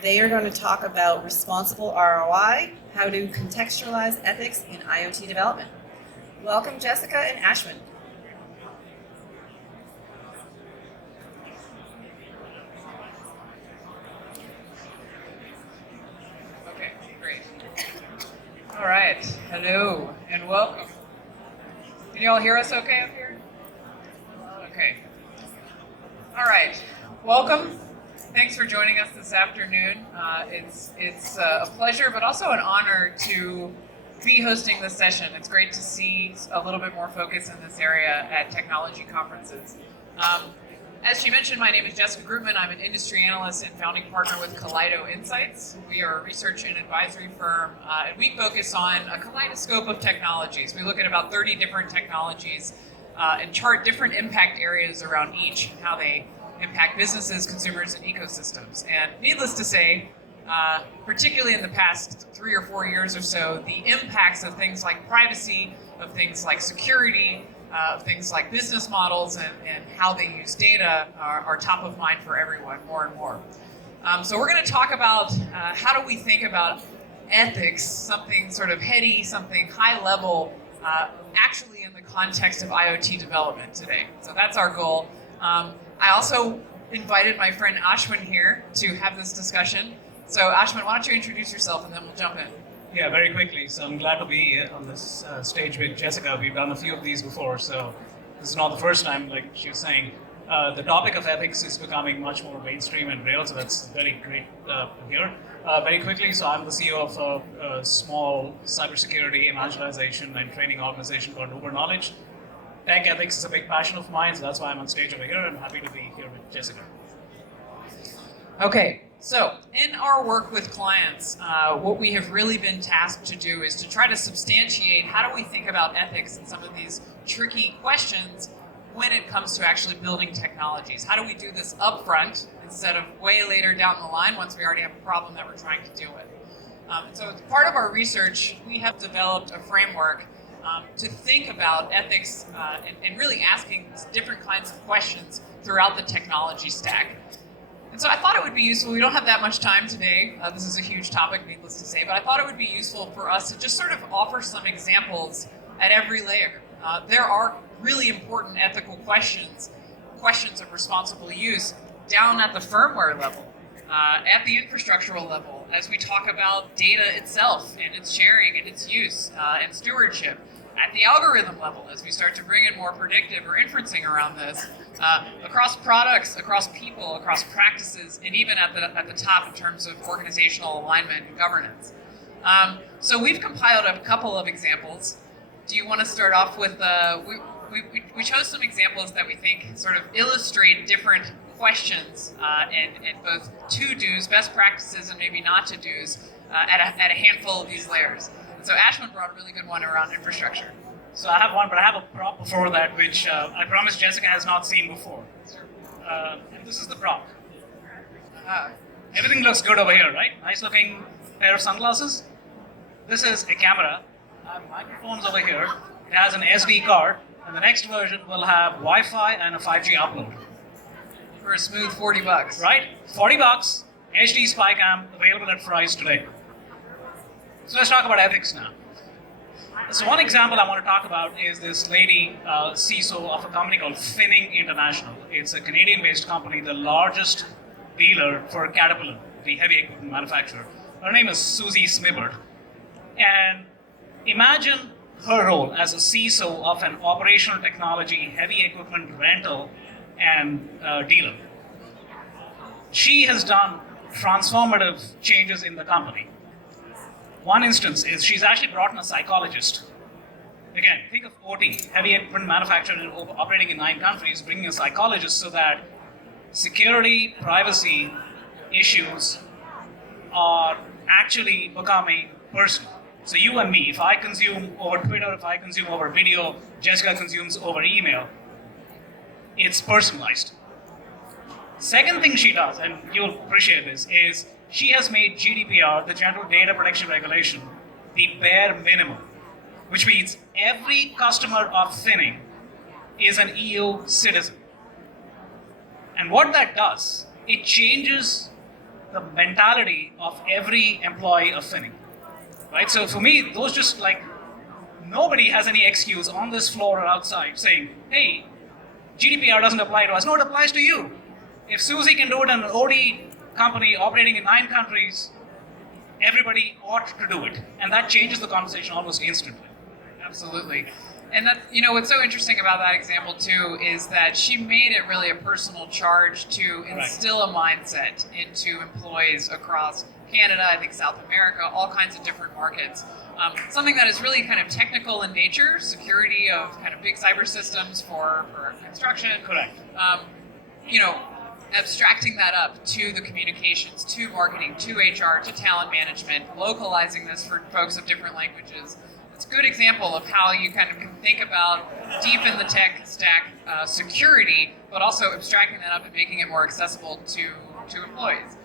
They are going to talk about responsible ROI, how to contextualize ethics in IoT development. Welcome, Jessica and Ashwin. Okay, great. All right, hello and welcome. Can you all hear us okay up here? Okay. All right, welcome. Thanks for joining us this afternoon. It's a pleasure, but also an honor to be hosting this session. It's great to see a little bit more focus in this area at technology conferences. As she mentioned, my name is Jessica Grootman. I'm an industry analyst and founding partner with Kaleido Insights. We are a research and advisory firm, and we focus on a kaleidoscope of technologies. We look at about 30 different technologies and chart different impact areas around each, and how they impact businesses, consumers, and ecosystems. And needless to say, particularly in the past 3 or 4 years or so, the impacts of things like privacy, of things like security, of things like business models and how they use data are top of mind for everyone more and more. So we're going to talk about how do we think about ethics, something sort of heady, something high level, actually in the context of IoT development today. So that's our goal. I also invited my friend Ashwin here to have this discussion. So Ashwin, why don't you introduce yourself and then we'll jump in. Yeah, very quickly. So I'm glad to be on this stage with Jessica. We've done a few of these before, so this is not the first time, like she was saying. The topic of ethics is becoming much more mainstream and real, so that's very great here. Very quickly, so I'm the CEO of a small cybersecurity evangelization and training organization called Uber Knowledge. Tech ethics is a big passion of mine, so that's why I'm on stage over here, and happy to be here with Jessica. Okay, so in our work with clients, what we have really been tasked to do is to try to substantiate how do we think about ethics and some of these tricky questions when it comes to actually building technologies. How do we do this upfront instead of way later down the line once we already have a problem that we're trying to deal with? So as part of our research, we have developed a framework to think about ethics and really asking different kinds of questions throughout the technology stack. And so I thought it would be useful, we don't have that much time today, this is a huge topic, needless to say, but I thought it would be useful for us to just sort of offer some examples at every layer. There are really important ethical questions of responsible use down at the firmware level, at the infrastructural level, as we talk about data itself and its sharing and its use and stewardship. At the algorithm level, as we start to bring in more predictive or inferencing around this, across products, across people, across practices, and even at the top in terms of organizational alignment and governance. So we've compiled a couple of examples. Do you want to start off with, we chose some examples that we think sort of illustrate different questions and both to-dos, best practices, and maybe not to-dos at a handful of these layers. So Ashwin brought a really good one around infrastructure. So I have one, but I have a prop before that, which I promise Jessica has not seen before. And this is the prop. Everything looks good over here, right? Nice looking pair of sunglasses. This is a camera. I have microphones over here. It has an SD card, and the next version will have Wi-Fi and a 5G upload. For a smooth $40. Right? $40, HD spy cam, available at Fry's today. So let's talk about ethics now. So one example I want to talk about is this lady, CISO of a company called Finning International. It's a Canadian-based company, the largest dealer for Caterpillar, the heavy equipment manufacturer. Her name is Susie Smibert. And imagine her role as a CISO of an operational technology, heavy equipment rental, and dealer. She has done transformative changes in the company. One instance is she's actually brought in a psychologist. Again, think of OT, heavy equipment manufacturer operating in 9 countries, bringing a psychologist so that security, privacy issues are actually becoming personal. So you and me, if I consume over Twitter, if I consume over video, Jessica consumes over email, it's personalized. Second thing she does, and you'll appreciate this, is she has made GDPR, the General Data Protection Regulation, the bare minimum, which means every customer of Finning is an EU citizen. And what that does, it changes the mentality of every employee of Finning, right? So for me, those just like, nobody has any excuse on this floor or outside saying, hey, GDPR doesn't apply to us. No, it applies to you. If Susie can do it in an OD company operating in 9 countries, everybody ought to do it. And that changes the conversation almost instantly. Absolutely. And that, what's so interesting about that example too is that she made it really a personal charge to instill a mindset into employees across Canada, I think South America, all kinds of different markets. Something that is really kind of technical in nature, security of kind of big cyber systems for construction. Correct. Abstracting that up to the communications, to marketing, to HR, to talent management, localizing this for folks of different languages. It's a good example of how you kind of can think about deep in the tech stack security, but also abstracting that up and making it more accessible to employees.